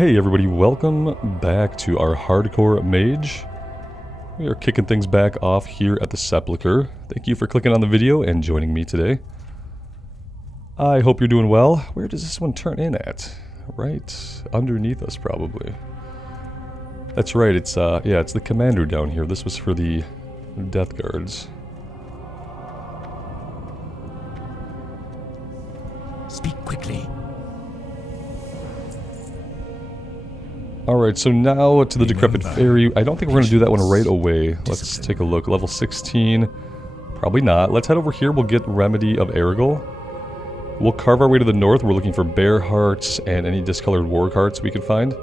Hey everybody, welcome back to our Hardcore Mage. We are kicking things back off here at the Sepulchre. Thank you for clicking on the video and joining me today. I hope you're doing well. Where does this one turn in at? Right underneath us, probably. That's right, it's it's the commander down here. This was for the Death Guards. Speak quickly. Alright, so now to the Decrepit Fairy. I don't think we're going to do that one right away. Let's take a look. Level 16. Probably not. Let's head over here. We'll get Remedy of Erigel. We'll carve our way to the north. We're looking for Bear Hearts and any discolored Warg Hearts we can find.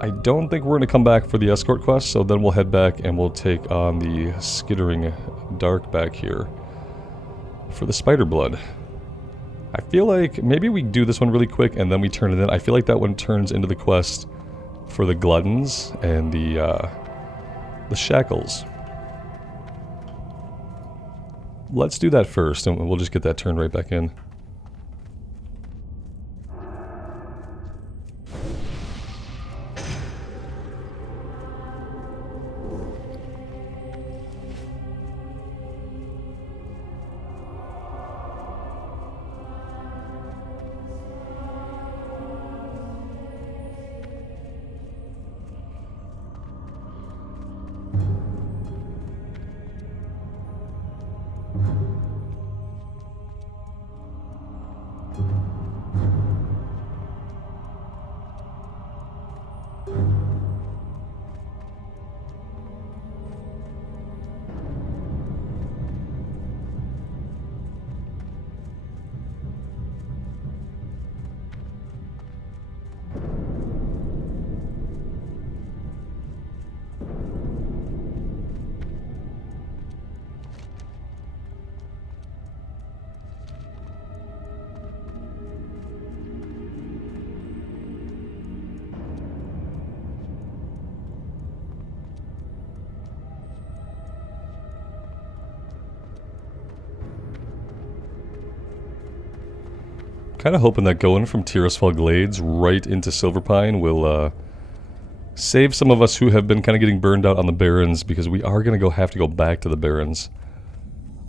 I don't think we're going to come back for the escort quest, so then we'll head back and we'll take on the Skittering Dark back here for the Spider Blood. I feel like maybe we do this one really quick and then we turn it in. I feel like that one turns into the quest for the Gluttons and the Shackles. Let's do that first and we'll just get that turned right back in. Kind of hoping that going from Tirisfal Glades right into Silverpine will save some of us who have been kind of getting burned out on the Barrens, because we are going to have to go back to the Barrens.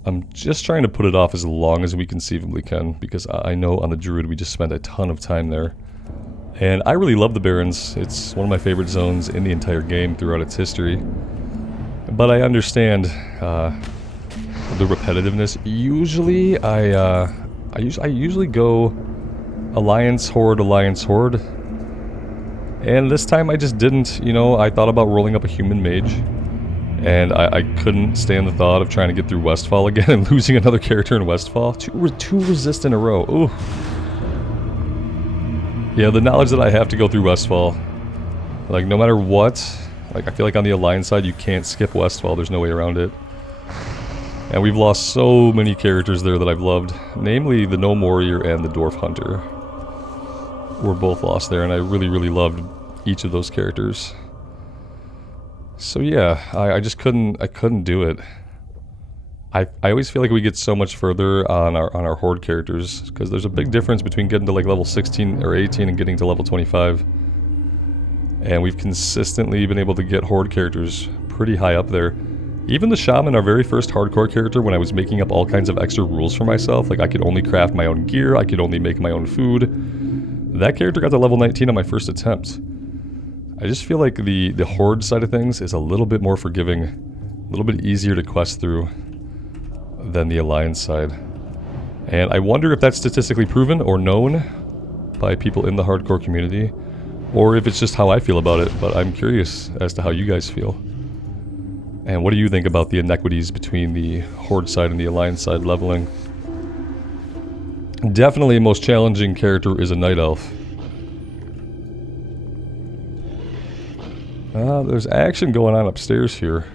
I'm just trying to put it off as long as we conceivably can, because I know on the Druid we just spent a ton of time there. And I really love the Barrens. It's one of my favorite zones in the entire game throughout its history. But I understand the repetitiveness. Usually I usually go Alliance Horde, and this time I just didn't. You know, I thought about rolling up a human mage, and I couldn't stand the thought of trying to get through Westfall again and losing another character in Westfall. Two resist in a row. Ooh. Yeah, the knowledge that I have to go through Westfall, like no matter what, like I feel like on the Alliance side you can't skip Westfall, there's no way around it. And we've lost so many characters there that I've loved, namely the Gnome Warrior and the Dwarf Hunter. Were both lost there, and I really, really loved each of those characters. So yeah, I just couldn't do it. I always feel like we get so much further on our Horde characters, because there's a big difference between getting to like level 16 or 18 and getting to level 25. And we've consistently been able to get Horde characters pretty high up there. Even the Shaman, our very first hardcore character, when I was making up all kinds of extra rules for myself, like I could only craft my own gear, I could only make my own food, that character got to level 19 on my first attempt. I just feel like the Horde side of things is a little bit more forgiving, a little bit easier to quest through than the Alliance side. And I wonder if that's statistically proven or known by people in the hardcore community, or if it's just how I feel about it, but I'm curious as to how you guys feel. And what do you think about the inequities between the Horde side and the Alliance side leveling? Definitely most challenging character is a Night Elf. There's action going on upstairs here.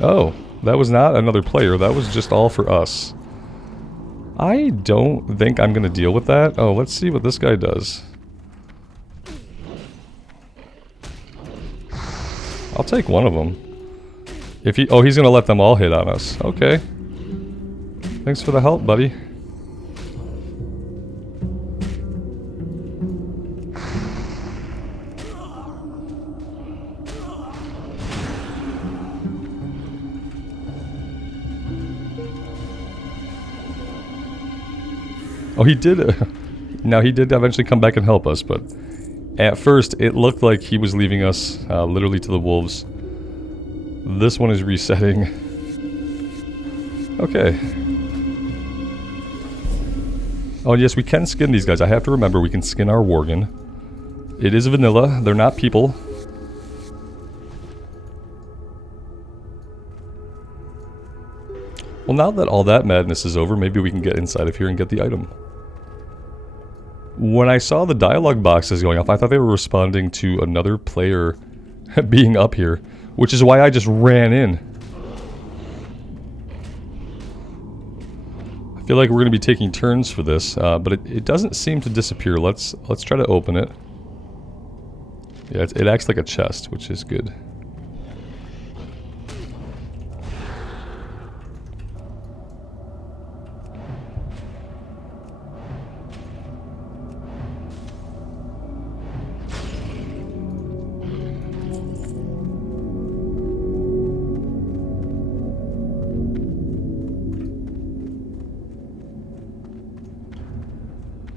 Oh, that was not another player, that was just all for us. I don't think I'm going to deal with that. Oh, let's see what this guy does. I'll take one of them. If he... Oh, he's gonna let them all hit on us. Okay. Thanks for the help, buddy. Oh, he did. Now, he did eventually come back and help us, but at first, it looked like he was leaving us literally to the wolves. This one is resetting. Okay. Oh, yes, we can skin these guys. I have to remember we can skin our Worgen. It is vanilla. They're not people. Well, now that all that madness is over, maybe we can get inside of here and get the item. When I saw the dialogue boxes going off, I thought they were responding to another player being up here, which is why I just ran in. I feel like we're going to be taking turns for this, but it doesn't seem to disappear. Let's try to open it. Yeah, it acts like a chest, which is good.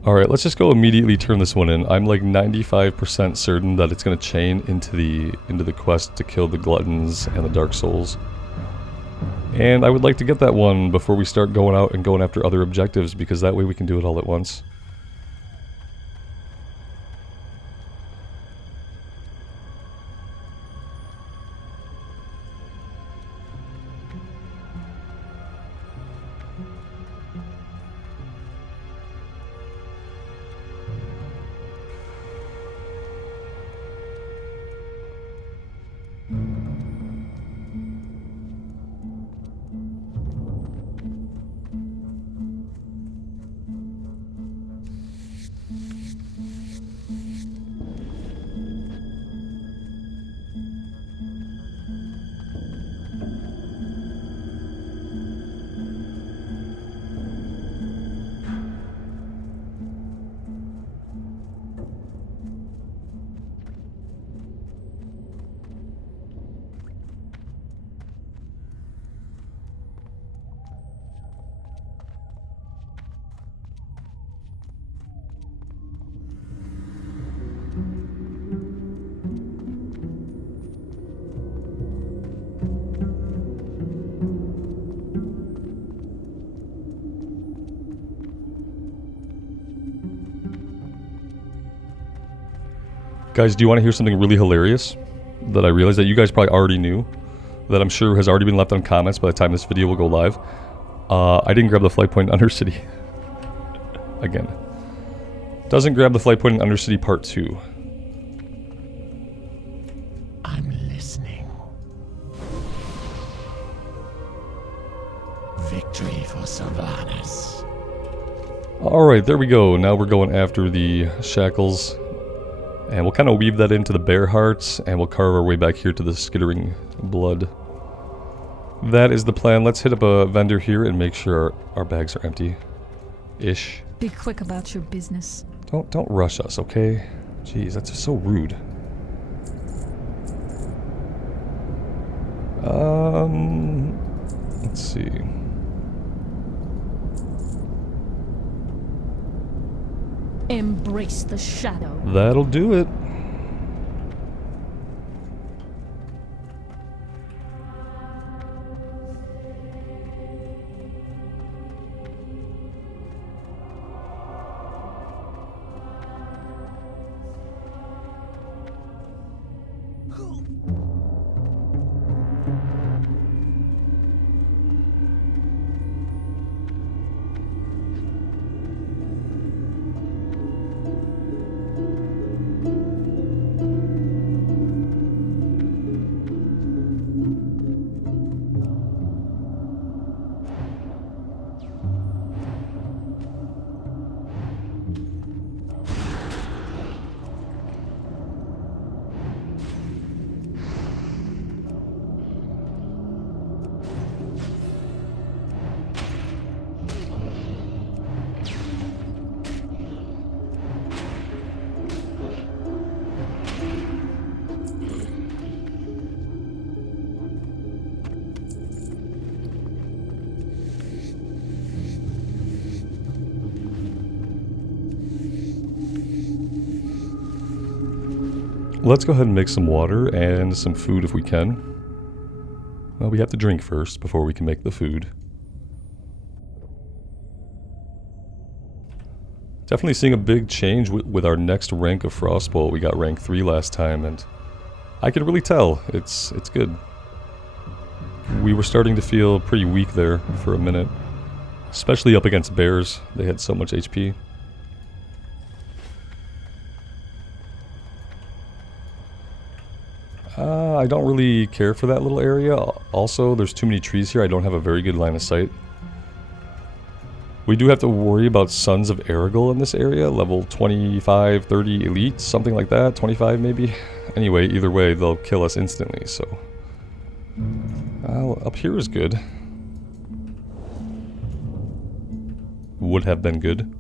Alright, let's just go immediately turn this one in. I'm like 95% certain that it's going to chain into the quest to kill the Gluttons and the Dark Souls. And I would like to get that one before we start going out and going after other objectives, because that way we can do it all at once. Guys, do you want to hear something really hilarious that I realized that you guys probably already knew, that I'm sure has already been left on comments by the time this video will go live? I didn't grab the flight point in Undercity. Again. Doesn't grab the flight point in Undercity Part 2. I'm listening. Victory for Sylvanas. Alright, there we go. Now we're going after the shackles. And we'll kind of weave that into the bear hearts, and we'll carve our way back here to the skittering blood. That is the plan. Let's hit up a vendor here and make sure our bags are empty-ish. Be quick about your business. Don't rush us, okay? Jeez, that's just so rude. Let's see. Embrace the shadow. That'll do it. Let's go ahead and make some water and some food if we can. Well, we have to drink first before we can make the food. Definitely seeing a big change with our next rank of Frostbolt. We got rank 3 last time, and I can really tell it's good. We were starting to feel pretty weak there for a minute, especially up against bears. They had so much HP. I don't really care for that little area. Also, there's too many trees here. I don't have a very good line of sight. We do have to worry about Sons of Aragil in this area. Level 25, 30 elite, something like that. 25 maybe. Anyway, either way, they'll kill us instantly, so... up here is good. Would have been good.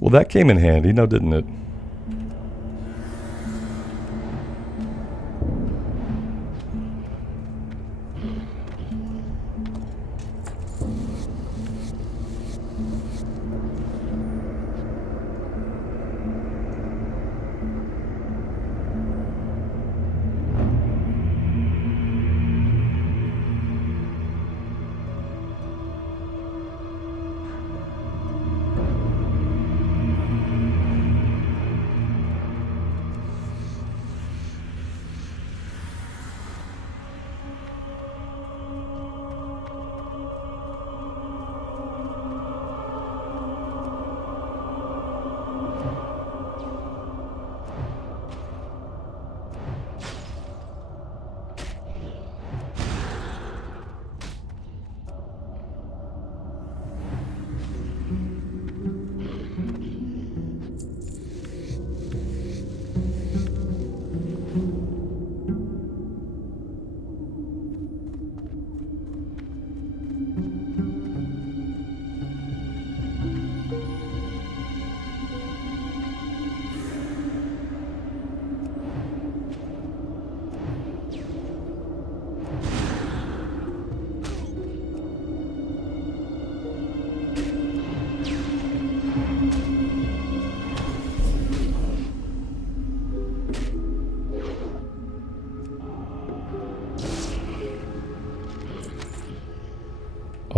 Well, that came in handy, now didn't it?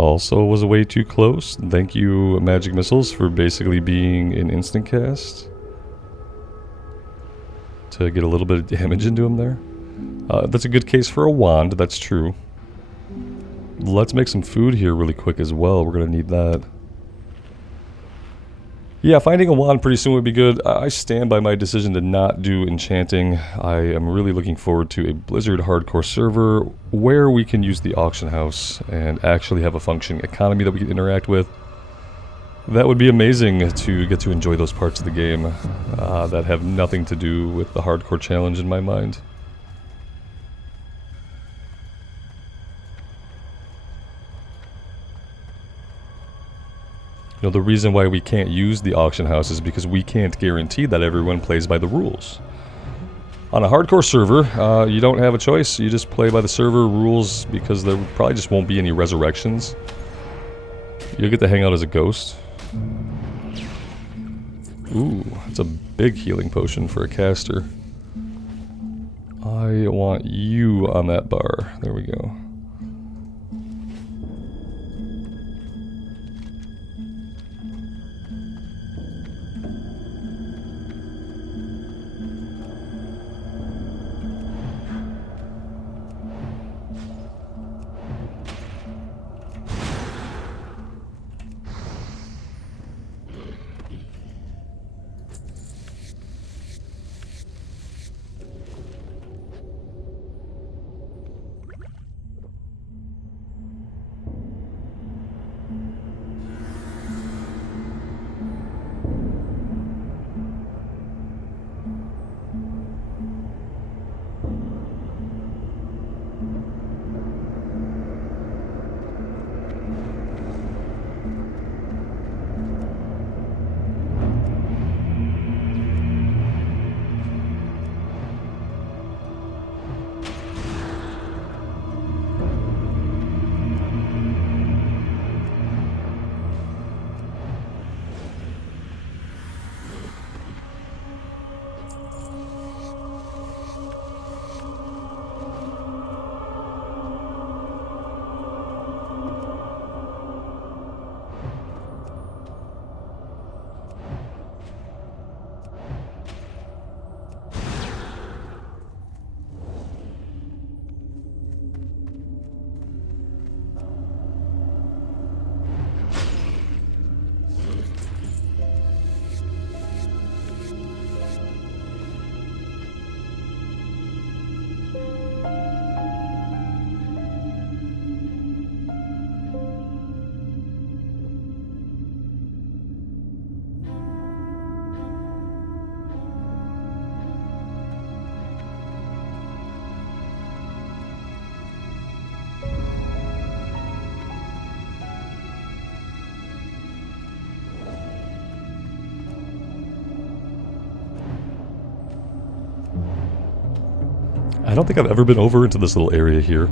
also was way too close. Thank you, Magic Missiles, for basically being an instant cast to get a little bit of damage into him there. That's a good case for a wand, that's true. Let's make some food here really quick as well. We're going to need that. Yeah, finding a wand pretty soon would be good. I stand by my decision to not do enchanting. I am really looking forward to a Blizzard hardcore server where we can use the auction house and actually have a functioning economy that we can interact with. That would be amazing to get to enjoy those parts of the game that have nothing to do with the hardcore challenge in my mind. You know, the reason why we can't use the auction house is because we can't guarantee that everyone plays by the rules. On a hardcore server, you don't have a choice. You just play by the server rules because there probably just won't be any resurrections. You'll get to hang out as a ghost. Ooh, that's a big healing potion for a caster. I want you on that bar. There we go. I don't think I've ever been over into this little area here.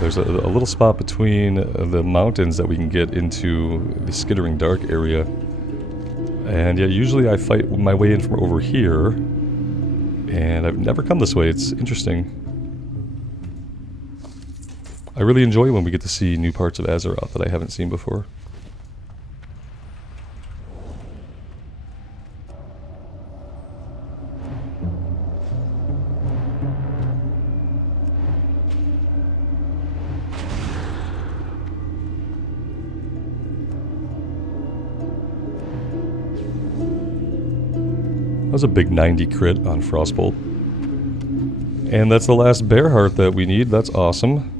There's a little spot between the mountains that we can get into the Skittering Dark area. And yeah, usually I fight my way in from over here. And I've never come this way. It's interesting. I really enjoy when we get to see new parts of Azeroth that I haven't seen before. That was a big 90 crit on Frostbolt. And that's the last bear heart that we need. That's awesome.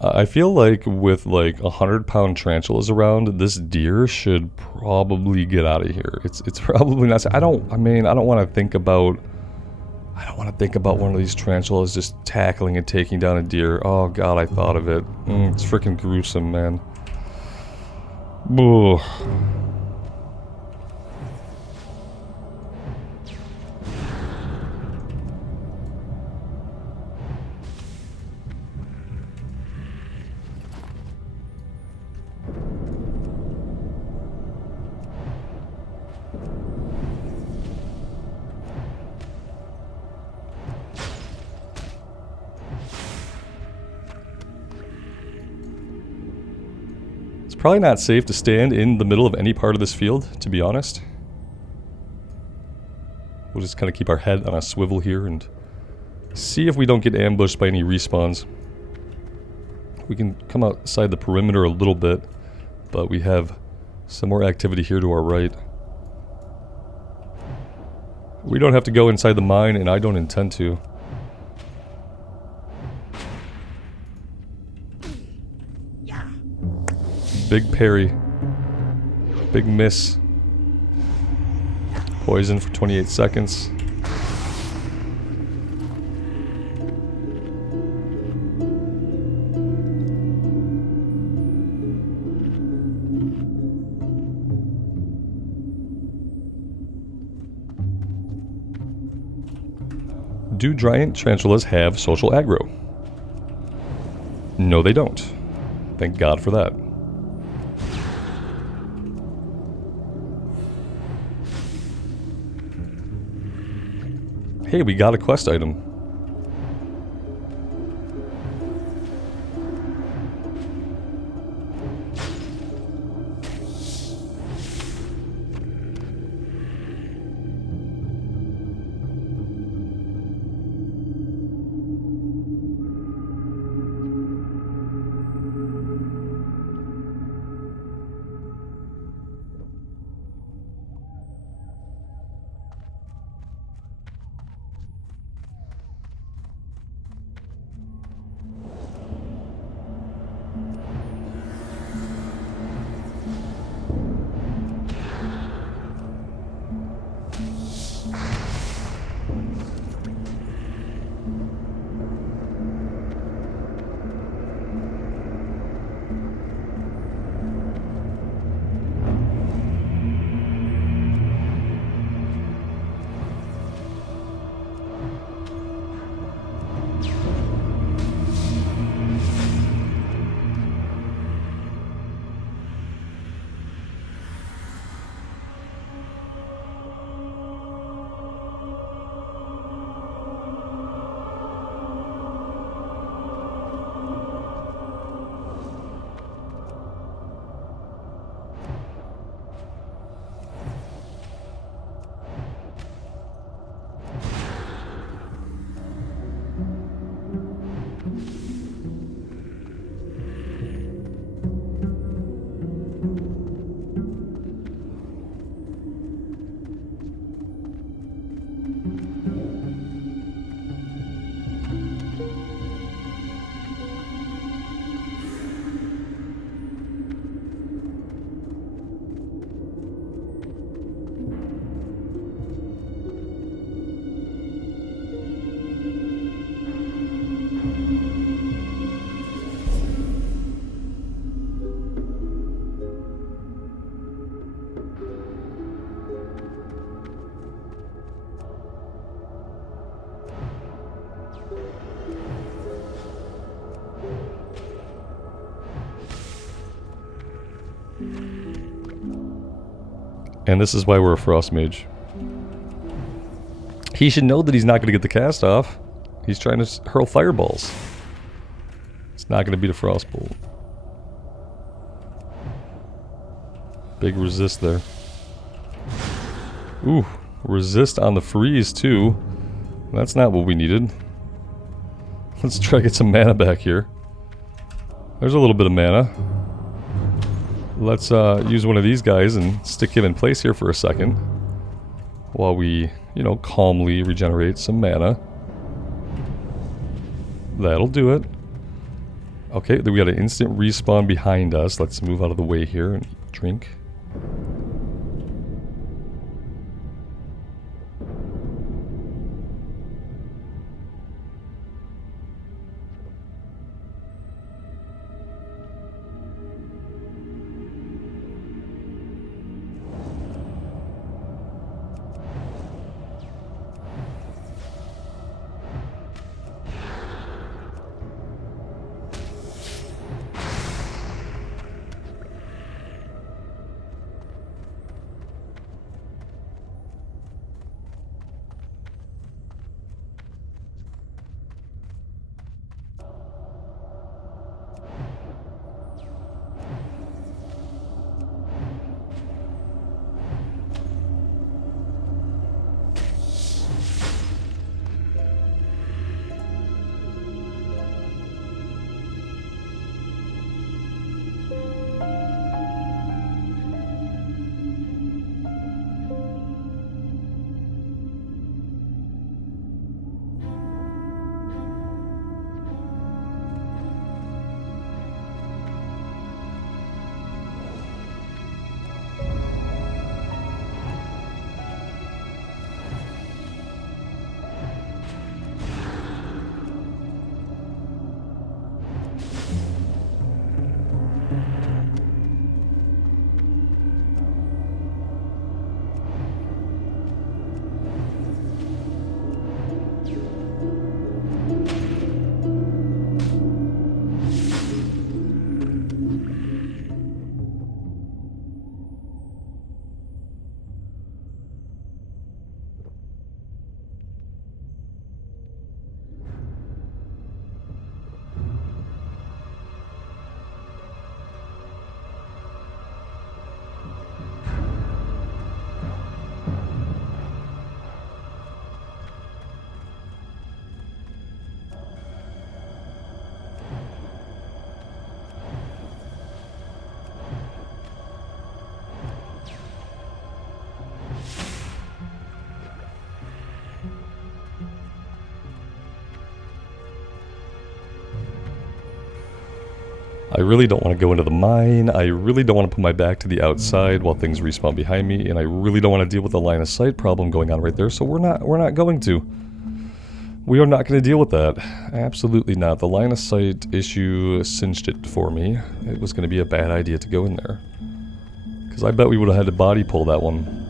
I feel like with like 100-pound tarantulas around, this deer should probably get out of here. It's probably not. I don't want to think about. I don't want to think about one of these tarantulas just tackling and taking down a deer. Oh god, I thought of it. It's freaking gruesome, man. Ugh. Probably not safe to stand in the middle of any part of this field, to be honest. We'll just kind of keep our head on a swivel here and see if we don't get ambushed by any respawns. We can come outside the perimeter a little bit, but we have some more activity here to our right. We don't have to go inside the mine, and I don't intend to. Big parry. Big miss. Poison for 28 seconds. Do giant tarantulas have social aggro? No, they don't. Thank God for that. Hey, we got a quest item. And this is why we're a Frost Mage. He should know that he's not going to get the cast off. He's trying to hurl fireballs. It's not going to beat a Frostbolt. Big resist there. Ooh, resist on the freeze too. That's not what we needed. Let's try to get some mana back here. There's a little bit of mana. Let's use one of these guys and stick him in place here for a second. While we, you know, calmly regenerate some mana. That'll do it. Okay, then we got an instant respawn behind us. Let's move out of the way here and drink. I really don't want to go into the mine. I really don't want to put my back to the outside while things respawn behind me, and I really don't want to deal with the line of sight problem going on right there. So we're not going to. We are not going to deal with that. Absolutely not. The line of sight issue cinched it for me. It was going to be a bad idea to go in there, because I bet we would have had to body pull that one.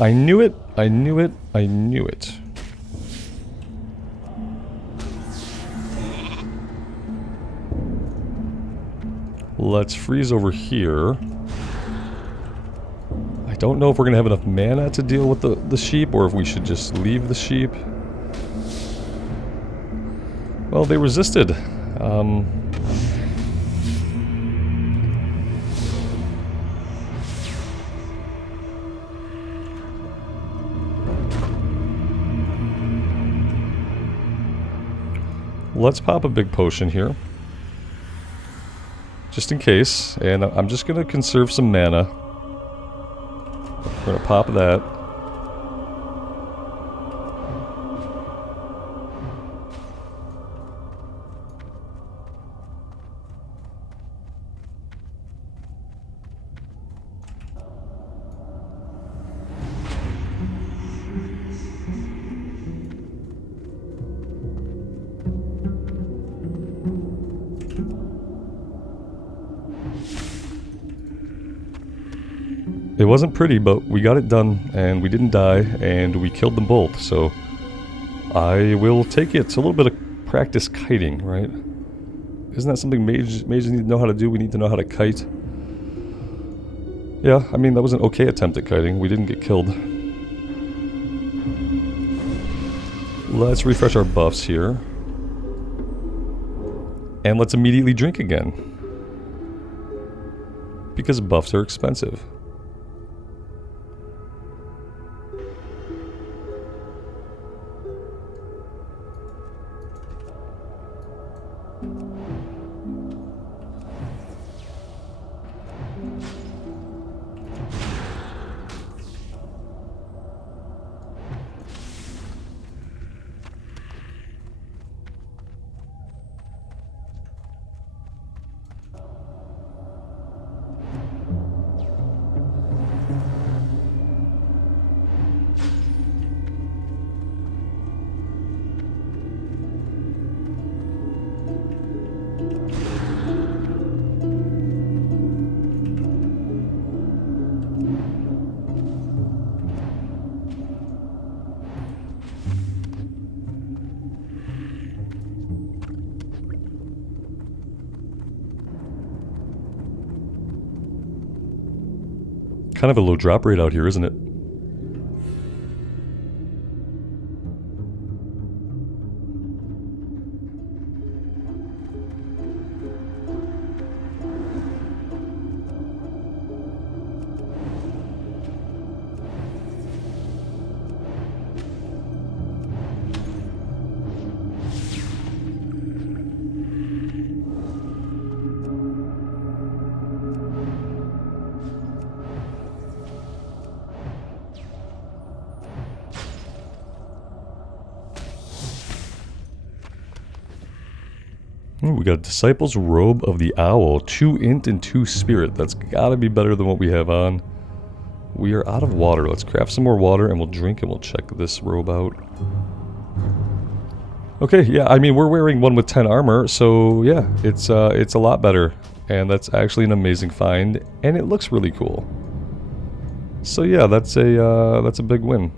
I knew it, I knew it, I knew it. Let's freeze over here. I don't know if we're going to have enough mana to deal with the sheep, or if we should just leave the sheep. Well, they resisted. Let's pop a big potion here, just in case, and I'm just going to conserve some mana. We're going to pop that. It wasn't pretty, but we got it done, and we didn't die, and we killed them both, so I will take it. It's a little bit of practice kiting, right? Isn't that something mages need to know how to do? We need to know how to kite. Yeah, I mean, that was an okay attempt at kiting. We didn't get killed. Let's refresh our buffs here. And let's immediately drink again, because buffs are expensive. Kind of a low drop rate out here, isn't it? Ooh, we got a Disciple's Robe of the Owl. 2 int and 2 spirit. That's gotta be better than what we have on. We are out of water. Let's craft some more water and we'll drink and we'll check this robe out. Okay, yeah, I mean, we're wearing one with 10 armor, so yeah, it's a lot better. And that's actually an amazing find, and it looks really cool. So yeah, that's a big win.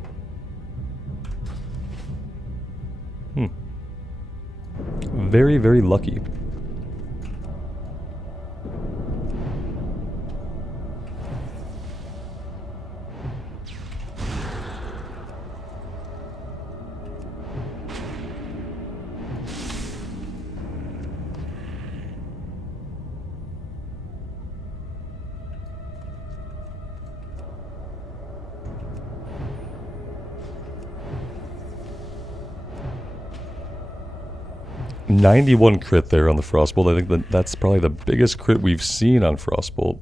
Very, very lucky. .91 crit there on the Frostbolt. I think that's probably the biggest crit we've seen on Frostbolt.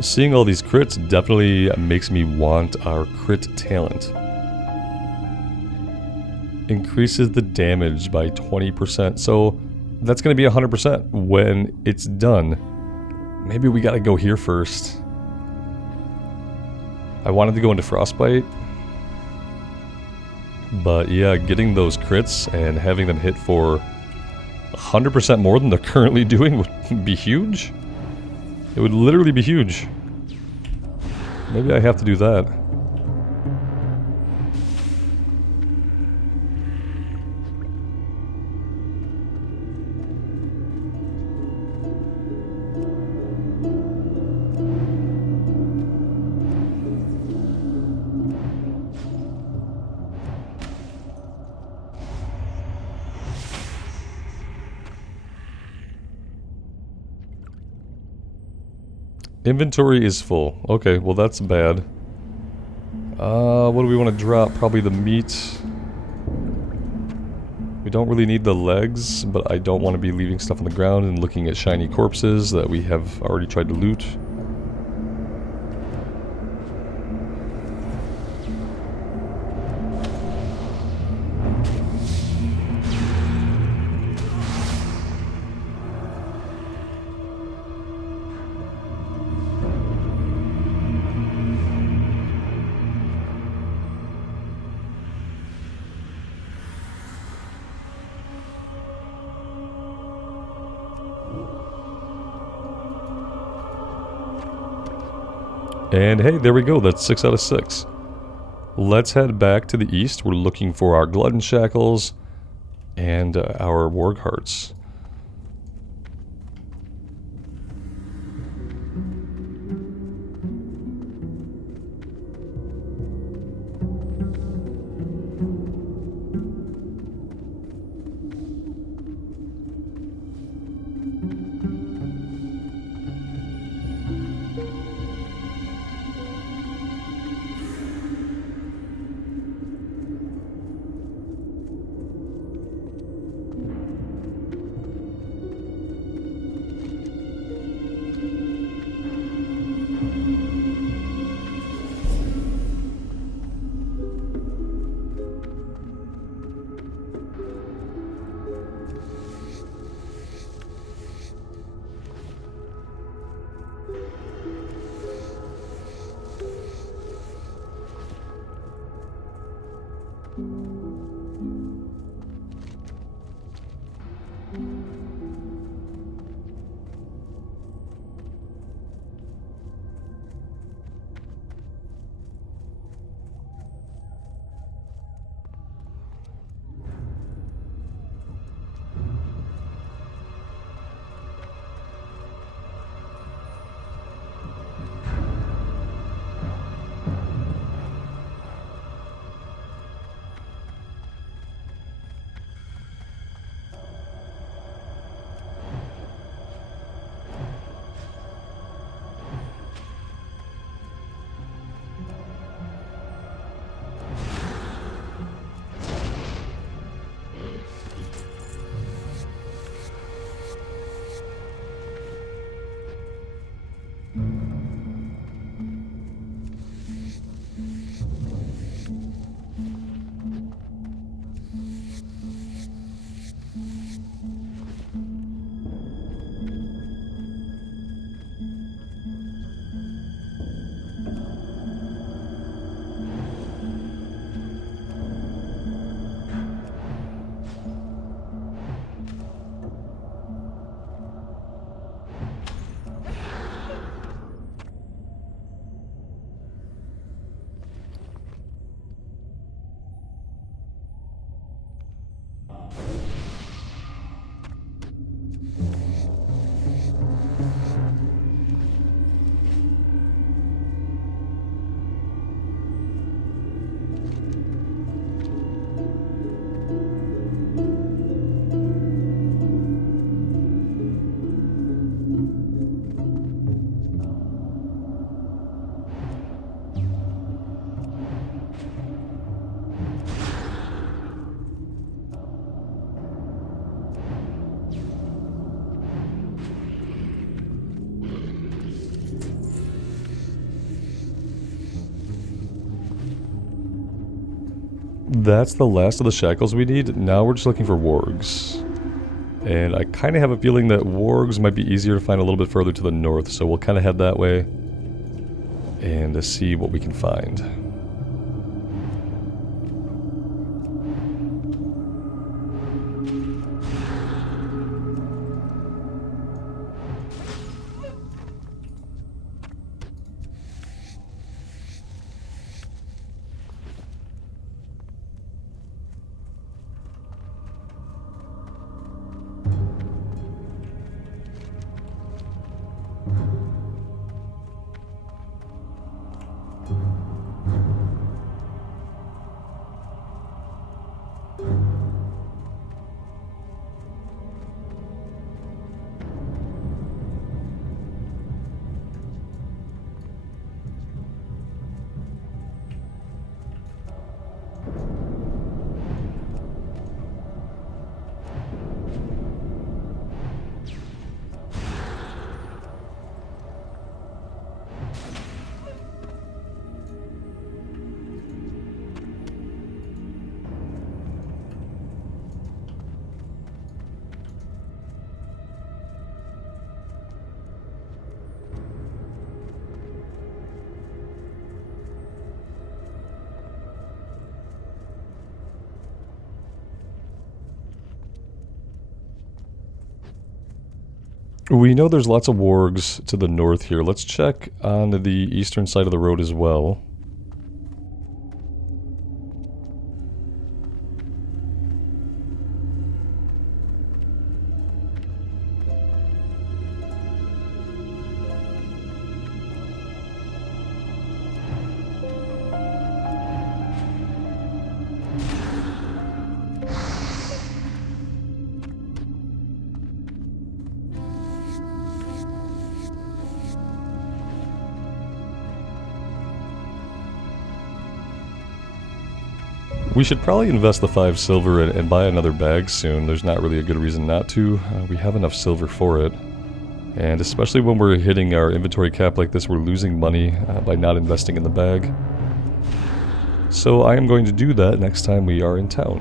Seeing all these crits definitely makes me want our crit talent. Increases the damage by 20%, so that's going to be 100% when it's done. Maybe we gotta go here first. I wanted to go into Frostbite, but yeah, getting those crits and having them hit for 100% more than they're currently doing would be huge. It would literally be huge. Maybe I have to do that. Inventory is full. Okay, well that's bad. What do we want to drop? Probably the meat. We don't really need the legs, but I don't want to be leaving stuff on the ground and looking at shiny corpses that we have already tried to loot. And hey, there we go. That's 6 out of 6. Let's head back to the east. We're looking for our Glutton Shackles and our Warg Hearts. That's the last of the shackles we need. Now we're just looking for wargs. And I kind of have a feeling that wargs might be easier to find a little bit further to the north, so we'll kind of head that way and see what we can find. We know there's lots of wargs to the north here. Let's check on the eastern side of the road as well. We should probably invest the 5 silver and buy another bag soon. There's not really a good reason not to. We have enough silver for it. And especially when we're hitting our inventory cap like this, we're losing money by not investing in the bag. So I am going to do that next time we are in town.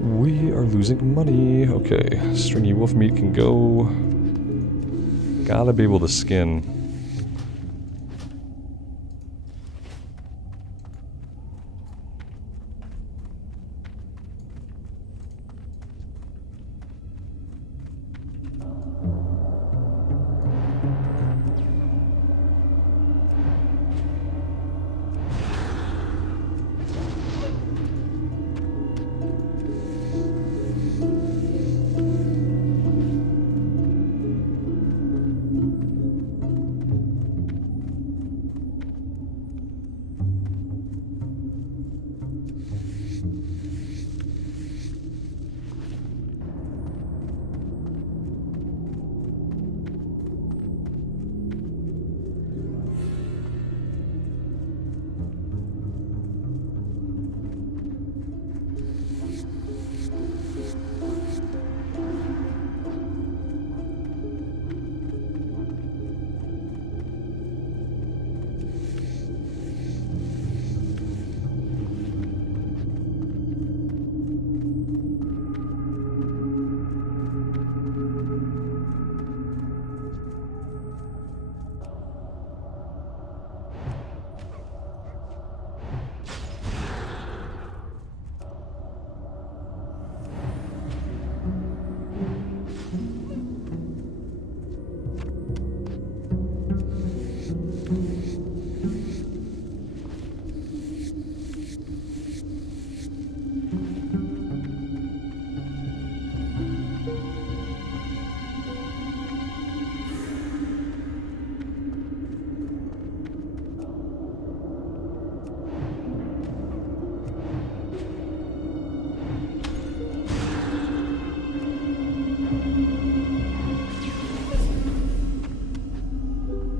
We are losing money. Okay, stringy wolf meat can go. Gotta be able to skin.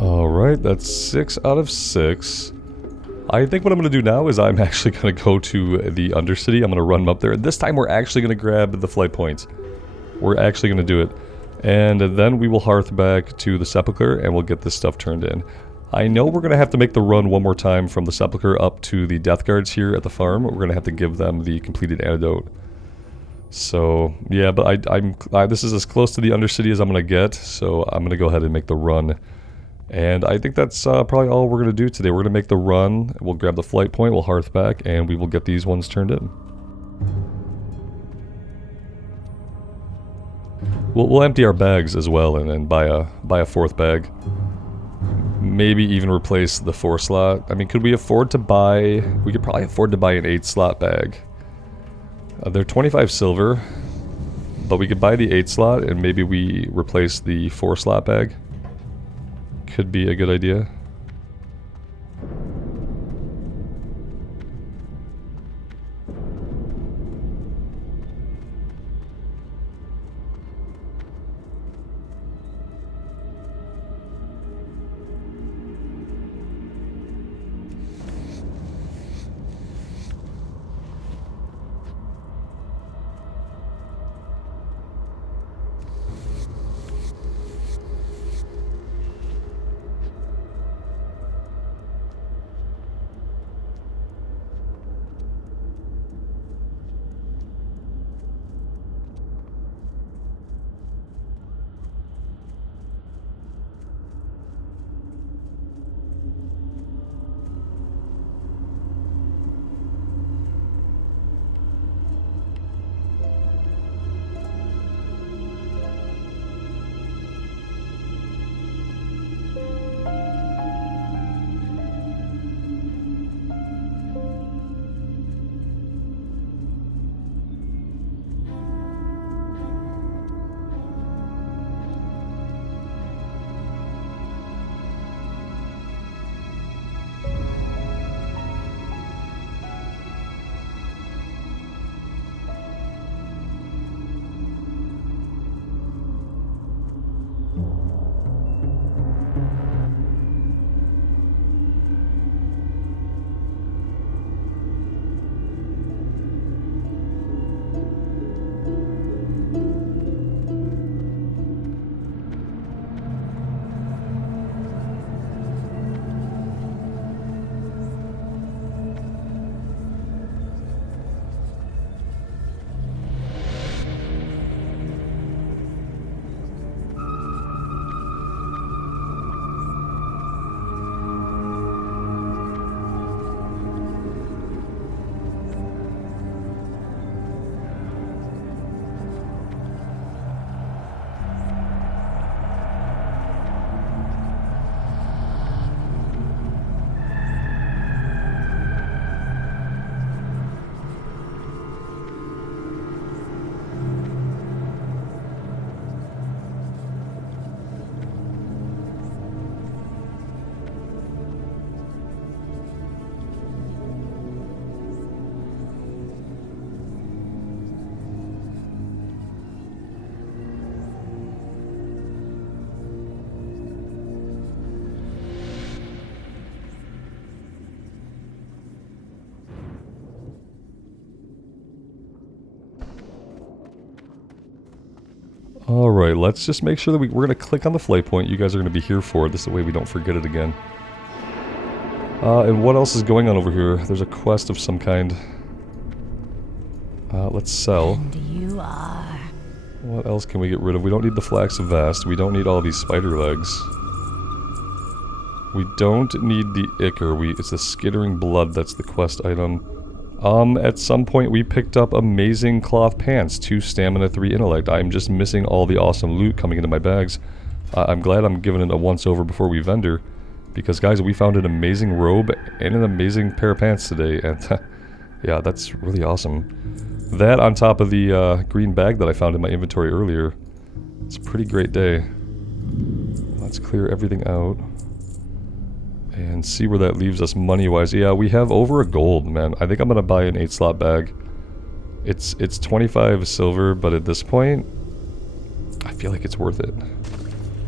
Alright, that's 6 out of 6. I think what I'm going to do now is I'm actually going to go to the Undercity. I'm going to run up there. This time we're actually going to grab the flight points. We're actually going to do it. And then we will hearth back to the Sepulchre and we'll get this stuff turned in. I know we're going to have to make the run one more time from the Sepulchre up to the Death Guards here at the farm. We're going to have to give them the completed antidote. So, yeah, but this is as close to the Undercity as I'm going to get. So I'm going to go ahead and make the run. And I think that's probably all we're going to do today. We're going to make the run, we'll grab the flight point, we'll hearth back, and we will get these ones turned in. We'll empty our bags as well and then buy a 4th bag. Maybe even replace the 4 slot. I mean, could we afford to buy... We could probably afford to buy an 8 slot bag. They're 25 silver, but we could buy the 8 slot and maybe we replace the 4 slot bag. Could be a good idea. Alright, let's just make sure that we're going to click on the flight point. You guys are going to be here for it. This is the way we don't forget it again. And what else is going on over here? There's a quest of some kind. Let's sell. And you are. What else can we get rid of? We don't need the Flax of Vast. We don't need all these spider legs. We don't need the Ichor. It's the Skittering Blood that's the quest item. At some point we picked up Amazing Cloth Pants, 2 Stamina, 3 Intellect. I'm just missing all the awesome loot coming into my bags. I'm glad I'm giving it a once-over before we vendor. Because guys, we found an amazing robe and an amazing pair of pants today. And yeah, that's really awesome. That on top of the green bag that I found in my inventory earlier. It's a pretty great day. Let's clear everything out. And see where that leaves us money-wise. Yeah, we have over a gold, man. I think I'm gonna buy an 8-slot bag. It's 25 silver, but at this point, I feel like it's worth it.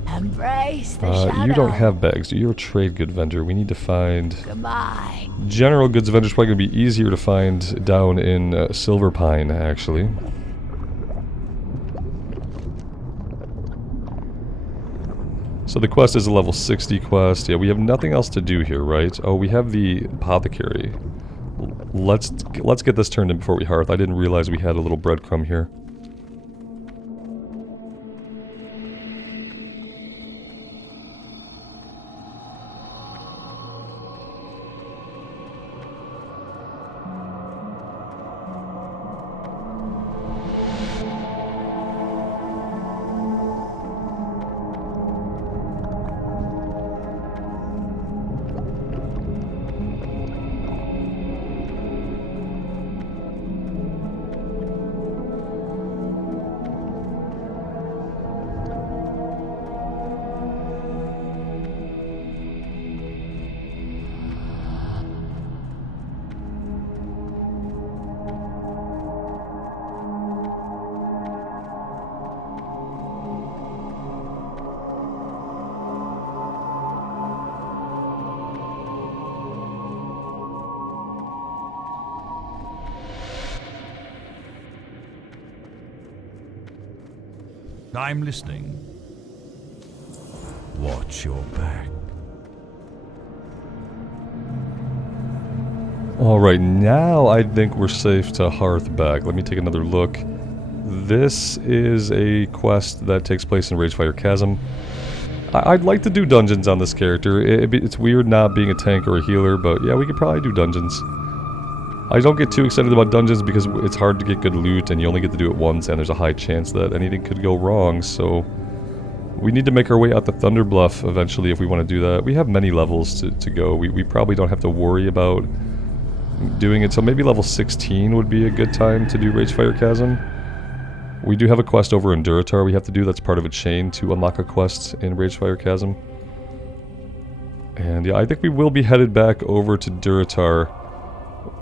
Embrace the shadow. You don't have bags. You're a trade good vendor. We need to find... Goodbye. General goods vendor's probably gonna be easier to find down in Silver Pine, actually. So the quest is a level 60 quest. Yeah, we have nothing else to do here, right? Oh, we have the apothecary. Let's get this turned in before we hearth. I didn't realize we had a little breadcrumb here. I'm listening. Watch your back. Alright, now I think we're safe to hearth back. Let me take another look. This is a quest that takes place in Ragefire Chasm. I'd like to do dungeons on this character. It's weird not being a tank or a healer, but yeah, we could probably do dungeons. I don't get too excited about dungeons because it's hard to get good loot and you only get to do it once and there's a high chance that anything could go wrong, so... We need to make our way out the Thunder Bluff eventually if we want to do that. We have many levels to go. We probably don't have to worry about doing it, so maybe level 16 would be a good time to do Ragefire Chasm. We do have a quest over in Durotar we have to do that's part of a chain to unlock a quest in Ragefire Chasm. And yeah, I think we will be headed back over to Durotar.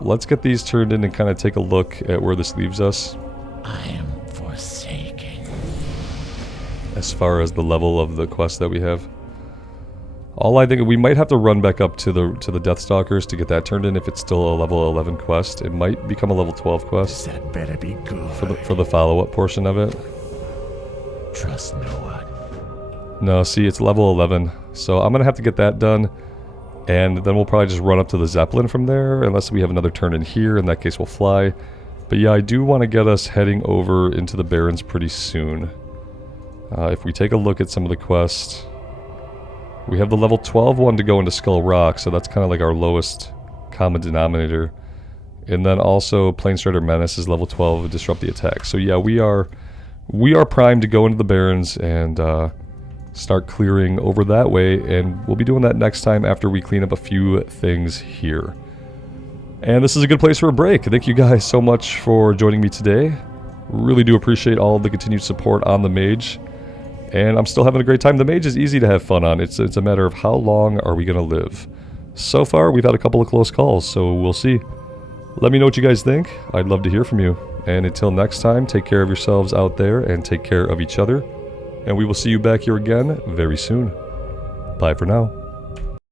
Let's get these turned in and kind of take a look at where this leaves us. I am forsaken. As far as the level of the quest that we have. All I think, we might have to run back up to the Deathstalkers to get that turned in if it's still a level 11 quest. It might become a level 12 quest. That better be good. For the follow-up portion of it. Trust no one. No, see, it's level 11. So I'm going to have to get that done. And then we'll probably just run up to the Zeppelin from there, unless we have another turn in here. In that case, we'll fly. But yeah, I do want to get us heading over into the Barrens pretty soon. If we take a look at some of the quests, we have the level 12 one to go into Skull Rock, so that's kind of like our lowest common denominator. And then also Planestrider Menace is level 12, Disrupt the Attack. So yeah, we are primed to go into the Barrens and start clearing over that way, and we'll be doing that next time after we clean up a few things here. And this is a good place for a break. Thank you guys so much for joining me today. Really do appreciate all the continued support on the Mage. And I'm still having a great time. The Mage is easy to have fun on. It's a matter of how long are we going to live. So far, we've had a couple of close calls, so we'll see. Let me know what you guys think. I'd love to hear from you. And until next time, take care of yourselves out there and take care of each other. And we will see you back here again very soon. Bye for now.